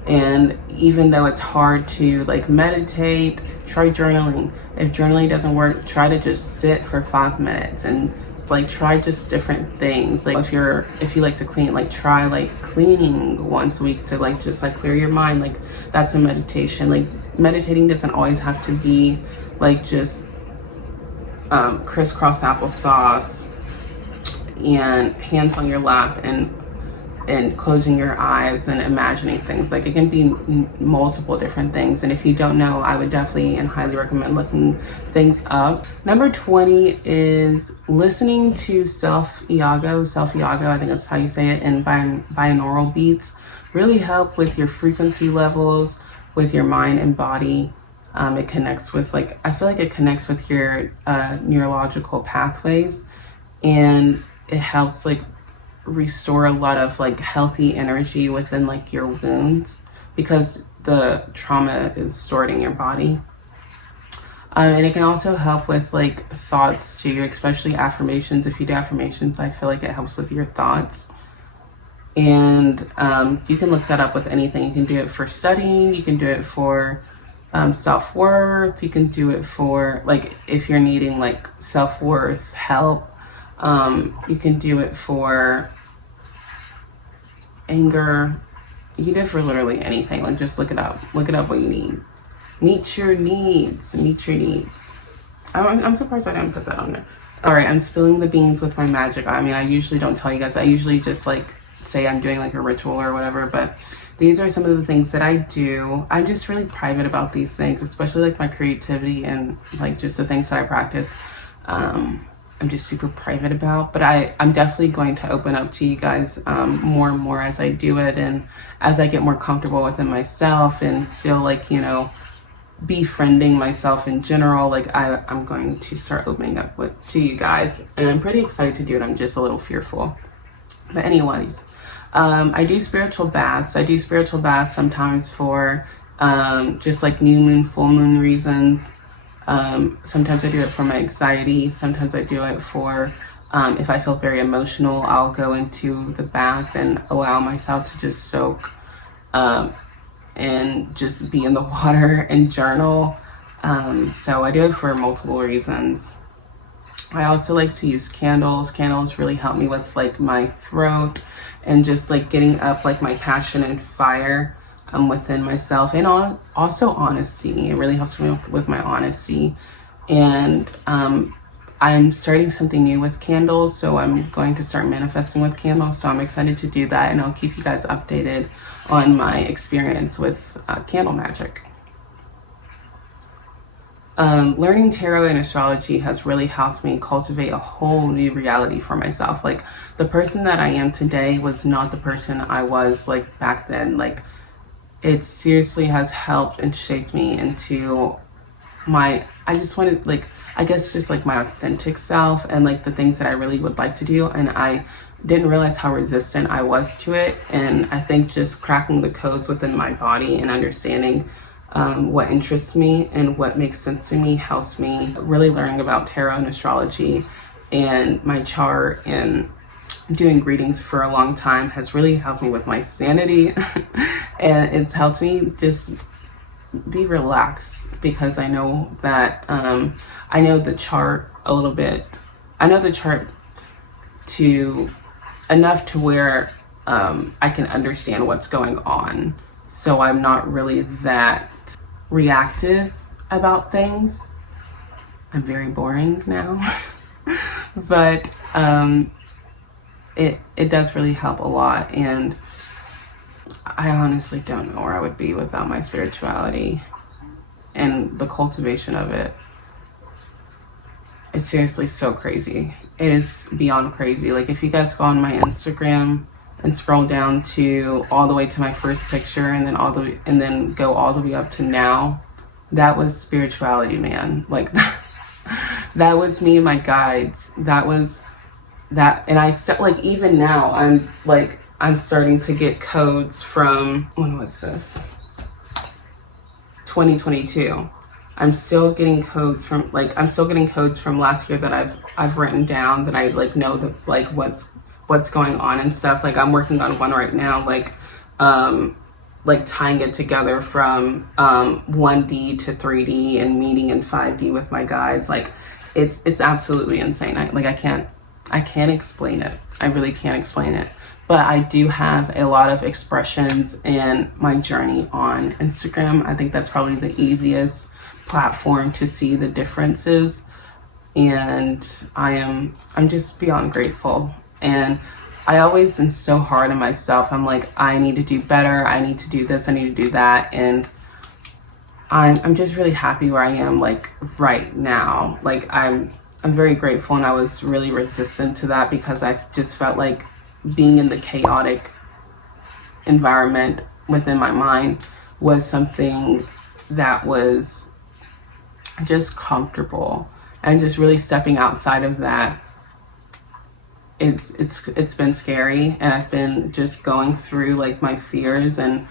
And even though it's hard to like meditate, try journaling. If journaling doesn't work, try to just sit for 5 minutes and like try just different things. Like if you like to clean, like try like cleaning once a week to like just like clear your mind. Like that's a meditation. Like meditating doesn't always have to be like just crisscross applesauce and hands on your lap and closing your eyes and imagining things. Like it can be multiple different things, and if you don't know, I would definitely and highly recommend looking things up. Number 20 is listening to self-iago, I think that's how you say it, and binaural beats really help with your frequency levels, with your mind and body. It connects with I feel like it connects with your neurological pathways, and it helps like restore a lot of like healthy energy within like your wounds, because the trauma is stored in your body. And it can also help with like thoughts too, especially affirmations. If you do affirmations, I feel like it helps with your thoughts. And you can look that up with anything. You can do it for studying, you can do it for self-worth, you can do it for like if you're needing like self-worth help. You can do it for anger. You can do it for literally anything. Like just look it up what you need. Meet your needs. I'm surprised I didn't put that on there. All right, I'm spilling the beans with my magic. I mean, I usually don't tell you guys. I usually just like say I'm doing like a ritual or whatever, but these are some of the things that I do. I'm just really private about these things, especially like my creativity and like just the things that I practice. I'm just super private about, but I'm definitely going to open up to you guys more and more as I do it, and as I get more comfortable within myself, and still like, you know, befriending myself in general. Like I'm going to start opening up to you guys, and I'm pretty excited to do it. I'm just a little fearful. But anyways, I do spiritual baths. I do spiritual baths sometimes for just like new moon, full moon reasons. Sometimes I do it for my anxiety. Sometimes I do it for if I feel very emotional, I'll go into the bath and allow myself to just soak and just be in the water and journal. So I do it for multiple reasons. I also like to use candles. Candles really help me with like my throat and just like getting up like my passion and fire within myself, and also honesty. It really helps me with my honesty. And I'm starting something new with candles, so I'm going to start manifesting with candles. So I'm excited to do that, and I'll keep you guys updated on my experience with candle magic. learning tarot and astrology has really helped me cultivate a whole new reality for myself. Like, the person that I am today was not the person I was like back then. Like, it seriously has helped and shaped me into I just wanted, like, I guess just like my authentic self and like the things that I really would like to do. And I didn't realize how resistant I was to it. And I think just cracking the codes within my body and understanding what interests me and what makes sense to me helps me. Really learning about tarot and astrology and my chart and doing readings for a long time has really helped me with my sanity. And it's helped me just be relaxed, because I know that I know the chart a little bit. I know the chart to enough to where I can understand what's going on. So I'm not really that reactive about things. I'm very boring now. But it does really help a lot. And I honestly don't know where I would be without my spirituality and the cultivation of it. It's seriously so crazy. It is beyond crazy. Like, if you guys go on my Instagram and scroll down to all the way to my first picture and then go all the way up to now, that was spirituality, man. Like, that was me and my guides. That was that. And like, even now I'm starting to get codes from, when was this? 2022. I'm still getting codes from last year that I've written down, that I like know that like what's going on and stuff. Like, I'm working on one right now, like tying it together from 1D to 3D and meeting in 5D with my guides. Like, it's absolutely insane. I can't explain it. I really can't explain it. But I do have a lot of expressions in my journey on Instagram. I think that's probably the easiest platform to see the differences. And I'm just beyond grateful. And I always am so hard on myself. I'm like, I need to do better. I need to do this. I need to do that. And I'm just really happy where I am, like, right now. Like, I'm very grateful, and I was really resistant to that because I just felt like being in the chaotic environment within my mind was something that was just comfortable, and just really stepping outside of that, it's been scary. And I've been just going through like my fears and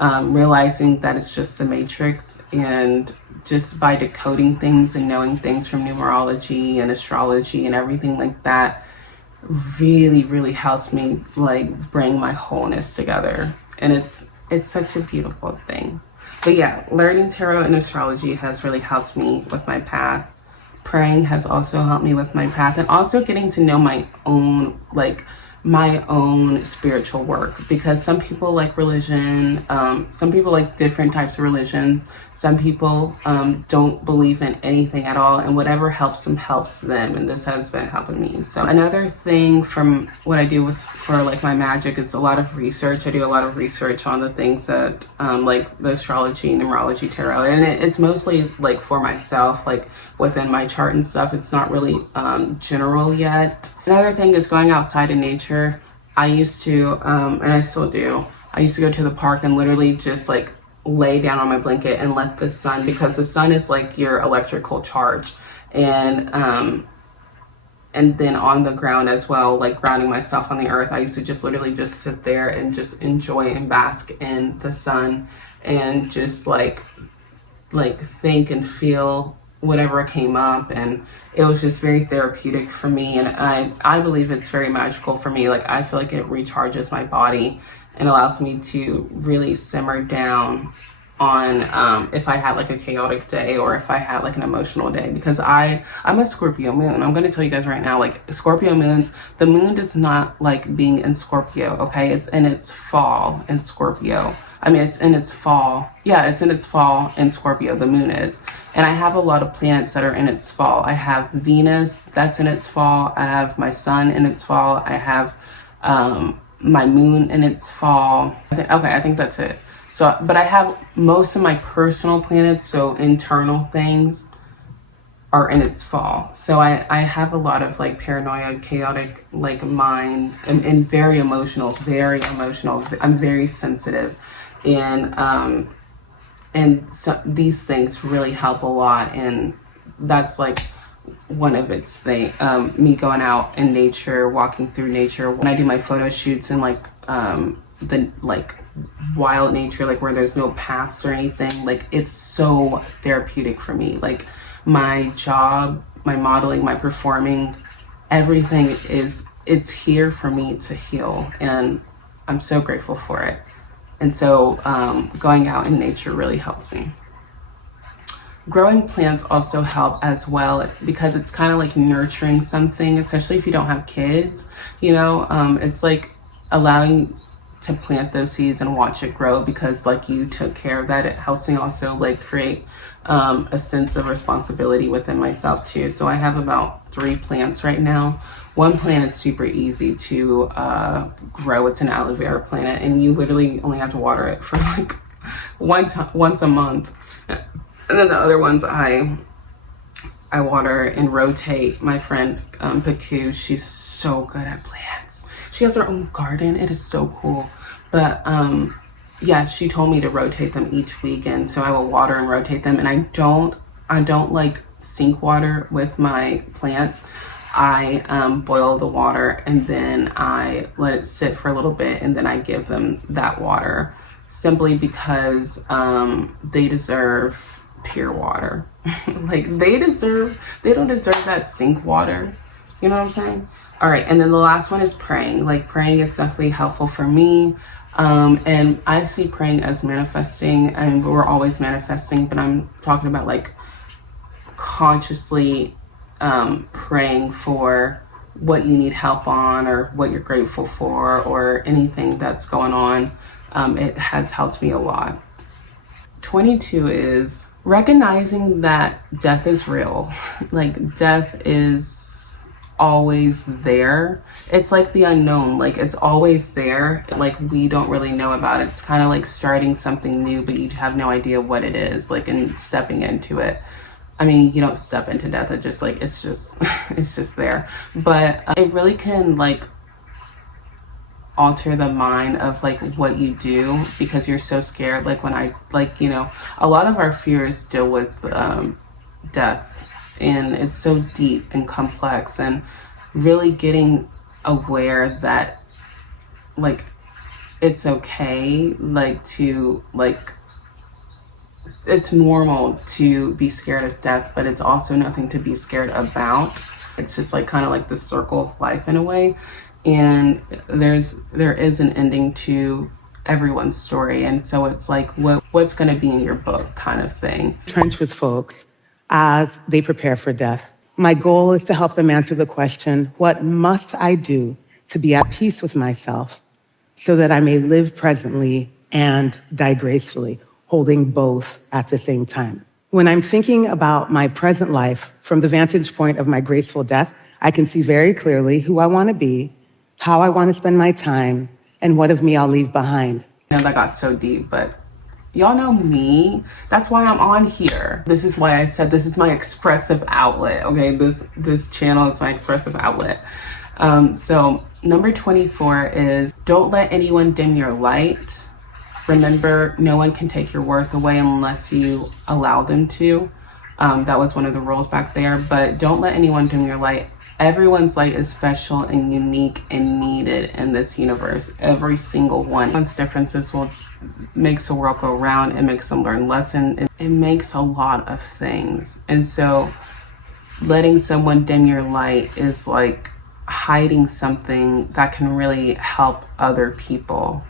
realizing that it's just the matrix, and just by decoding things and knowing things from numerology and astrology and everything like that really, really helps me like bring my wholeness together. And it's such a beautiful thing. But yeah, learning tarot and astrology has really helped me with my path. Praying has also helped me with my path, and also getting to know my own spiritual work, because some people like religion, some people like different types of religion, some people don't believe in anything at all, and whatever helps them helps them, and this has been helping me. So another thing from what I do for like my magic is a lot of research. I do a lot of research on the things that like the astrology, numerology, tarot, and it's mostly like for myself, like within my chart and stuff. It's not really general yet. Another thing is going outside in nature. I used to, and I still do, I used to go to the park and literally just like lay down on my blanket and let the sun, because the sun is like your electrical charge, and then on the ground as well, like grounding myself on the earth. I used to just literally just sit there and just enjoy and bask in the sun, and just like think and feel whatever came up. And it was just very therapeutic for me, and I believe it's very magical for me. Like, I feel like it recharges my body and allows me to really simmer down on if I had like a chaotic day, or if I had like an emotional day, because I'm a Scorpio moon. I'm going to tell you guys right now, like, Scorpio moons, the moon does not like being in Scorpio, okay? It's in its fall in Scorpio. I mean, it's in its fall. Yeah, it's in its fall in Scorpio, the moon is. And I have a lot of planets that are in its fall. I have Venus, that's in its fall. I have my sun in its fall. I have my moon in its fall. I think that's it. So, but I have most of my personal planets, so internal things, are in its fall. So I have a lot of like paranoia, chaotic like mind, and very emotional, very emotional. I'm very sensitive. And so these things really help a lot, and that's like one of its thing. Me going out in nature, walking through nature. When I do my photo shoots in like the like wild nature, like where there's no paths or anything, like it's so therapeutic for me. Like my job, my modeling, my performing, everything it's here for me to heal, and I'm so grateful for it. And so going out in nature really helps me. Growing plants also help as well because it's kind of like nurturing something, especially if you don't have kids. It's like allowing to plant those seeds and watch it grow because like you took care of that. It helps me also like create a sense of responsibility within myself too. So I have about 3 plants right now. One plant is super easy to grow. It's an aloe vera plant, and you literally only have to water it for like once a month. And then the other ones I water and rotate. My friend Paku, she's so good at plants. She has her own garden. It is so cool. But yeah, she told me to rotate them each week, and so I will water and rotate them. And I don't like sink water with my plants. I boil the water and then I let it sit for a little bit, and then I give them that water simply because they deserve pure water. Like they don't deserve that sink water. You know what I'm saying? All right, and then the last one is praying. Like praying is definitely helpful for me. And I see praying as manifesting, and we're always manifesting, but I'm talking about like consciously praying for what you need help on or what you're grateful for or anything that's going on. It has helped me a lot. 22 is recognizing that death is real. Like death is always there. It's like the unknown, like it's always there. Like we don't really know about it. It's kind of like starting something new, but you have no idea what it is, like, and stepping into it. I mean, you don't step into death. It just like, it's just there. But it really can like alter the mind of like what you do because you're so scared. Like when I a lot of our fears deal with death, and it's so deep and complex, and really getting aware that like it's okay, like to like it's normal to be scared of death, but it's also nothing to be scared about. It's just like kind of like the circle of life in a way. And there is an ending to everyone's story, and so it's like what's going to be in your book kind of thing. Trench with folks as they prepare for death. My goal is to help them answer the question, what must I do to be at peace with myself so that I may live presently and die gracefully, holding both at the same time. When I'm thinking about my present life from the vantage point of my graceful death, I can see very clearly who I want to be, how I want to spend my time, and what of me I'll leave behind. And that got so deep, but y'all know me. That's why I'm on here. This is why I said this is my expressive outlet, okay? This channel is my expressive outlet. So number 24 is don't let anyone dim your light. Remember, no one can take your worth away unless you allow them to. That was one of the rules back there, but don't let anyone dim your light. Everyone's light is special and unique and needed in this universe. Every single one. Everyone's differences makes the world go round. It makes them learn lessons. It makes a lot of things. And so letting someone dim your light is like hiding something that can really help other people.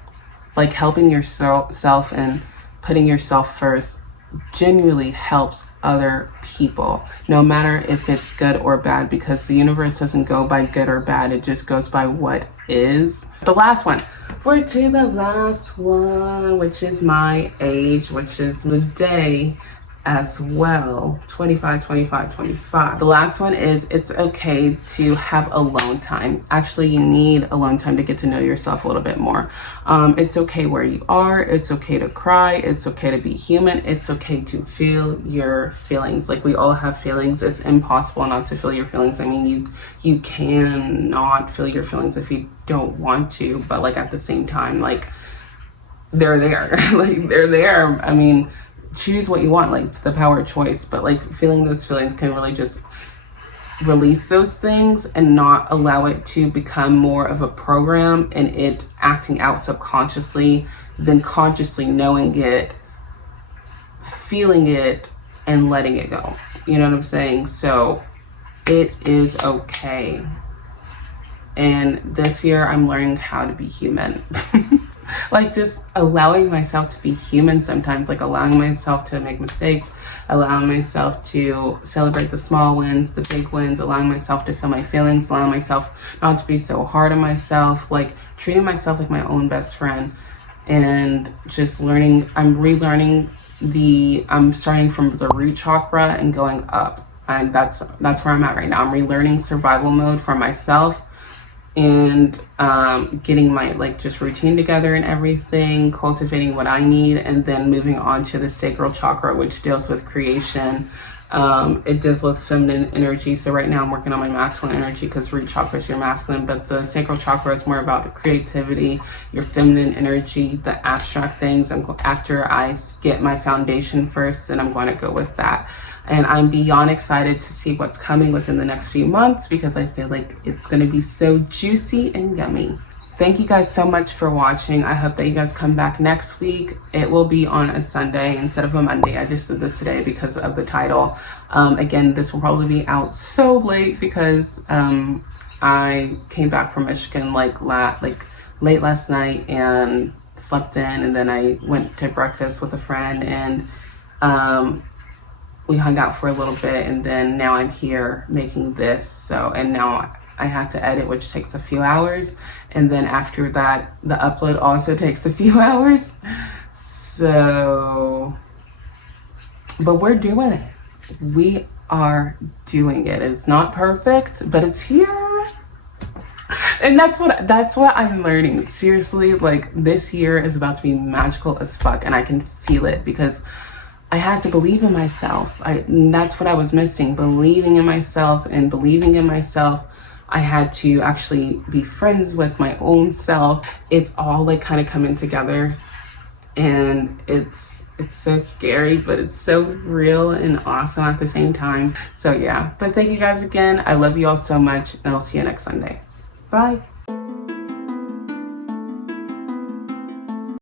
Like helping yourself and putting yourself first genuinely helps other people, no matter if it's good or bad, because the universe doesn't go by good or bad, it just goes by what is. The last one, we're to the last one, which is my age, which is the day as well. 25, 25, 25. The last one is it's okay to have alone time. Actually, you need alone time to get to know yourself a little bit more. It's okay where you are. It's okay to cry. It's okay to be human. It's okay to feel your feelings. Like, we all have feelings. It's impossible not to feel your feelings. I mean, you cannot feel your feelings if you don't want to, but like at the same time, like, they're there. Like, they're there. I mean, choose what you want, like the power of choice, but like feeling those feelings can really just release those things and not allow it to become more of a program and it acting out subconsciously than consciously knowing it, feeling it, and letting it go. You know what I'm saying? So it is okay. And this year I'm learning how to be human. Like, just allowing myself to be human sometimes, like allowing myself to make mistakes, allowing myself to celebrate the small wins, the big wins, allowing myself to feel my feelings, allowing myself not to be so hard on myself, like treating myself like my own best friend, and just learning. I'm relearning I'm starting from the root chakra and going up. And that's where I'm at right now. I'm relearning survival mode for myself, and getting my just routine together and everything, cultivating what I need, and then moving on to the sacral chakra, which deals with creation. It deals with feminine energy. So right now I'm working on my masculine energy because root chakra is your masculine, but the sacral chakra is more about the creativity, your feminine energy, the abstract things. After I get my foundation first, and I'm going to go with that. And I'm beyond excited to see what's coming within the next few months because I feel like it's going to be so juicy and yummy. Thank you guys so much for watching. I hope that you guys come back next week. It will be on a Sunday instead of a Monday. I just did this today because of the title. Again, this will probably be out so late because I came back from Michigan late last night and slept in, and then I went to breakfast with a friend, and we hung out for a little bit, and then now I'm here making this. And now I have to edit, which takes a few hours, and then after that the upload also takes a few hours. So, but we're doing it. We are doing it. It's not perfect, but it's here. And that's what I'm learning. Seriously, like, this year is about to be magical as fuck, and I can feel it because I had to believe in myself. That's what I was missing, believing in myself. And believing in myself, I had to actually be friends with my own self. It's all like kind of coming together, and it's so scary, but it's so real and awesome at the same time. So yeah, but thank you guys again. I love you all so much, and I'll see you next Sunday. Bye.